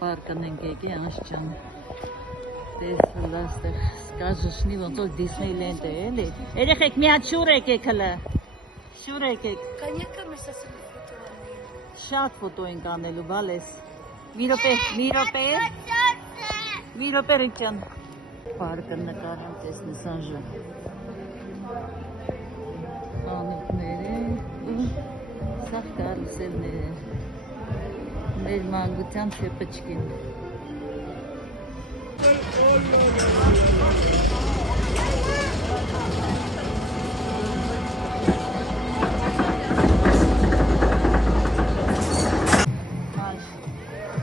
պարկն ենք եկի, անշճան տեսել աստեղ, սկաժշնի ոնց որ Դիսնեյլենդ է, էլի։ Երեխեք մի հատ շուր եկեք հլը, շուր եկեք։ Конечно, мы со своими фотоами. Շատ ֆոտո ենք անելու, բալես։ Մի րոպե Ռիչան։ Պարկը նկարում տեսնի Սանժը։ Անուտները ու սաղ կարուսելները։ Մեր մանկության չեպչկին։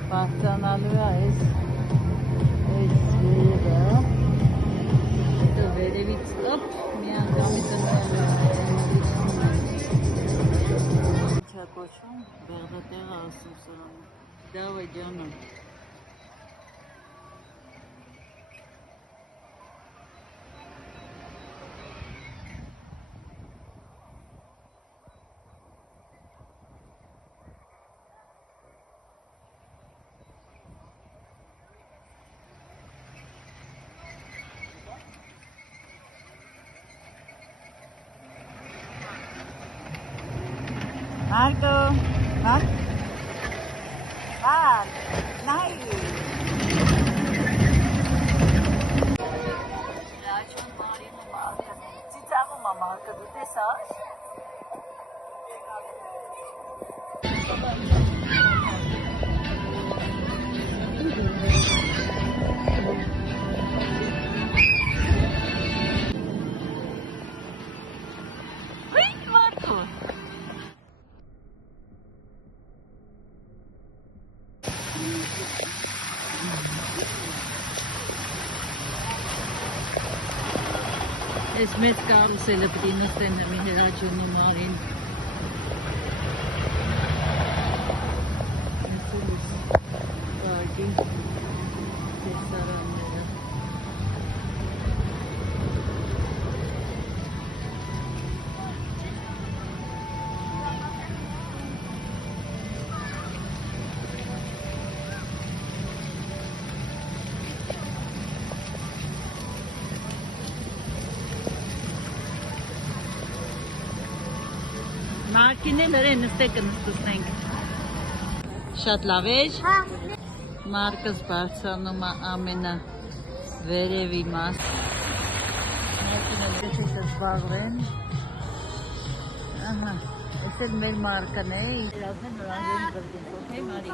Բարձանալու է այս ձերը, հետո վերևից օպ, մի անգամից ընելու է, ինչա կոչվում, բեղդատեղը ասում սրանում, դավայ ջանա։ Marco, Mark, nice. Rajon Marino Marco, Citavo Marco, do Tessage. Wait, Marco. Այս մեծ կարուսելը պիտի նստեն մի Հրաչյունի Մարին։ Պարկի տեսարանները։ Մարկին էլ հրեն նստեկը նստենք։ Շատ լավ էր։ Մարկս բարձանում է ամենա վերևի մաս։ Մարկին էլ գեչեք զբաղվեն։ Ահա, ես էլ մեր Մարկն է, իրազնեն նորանջեն բրգին, ոքեի Մարի։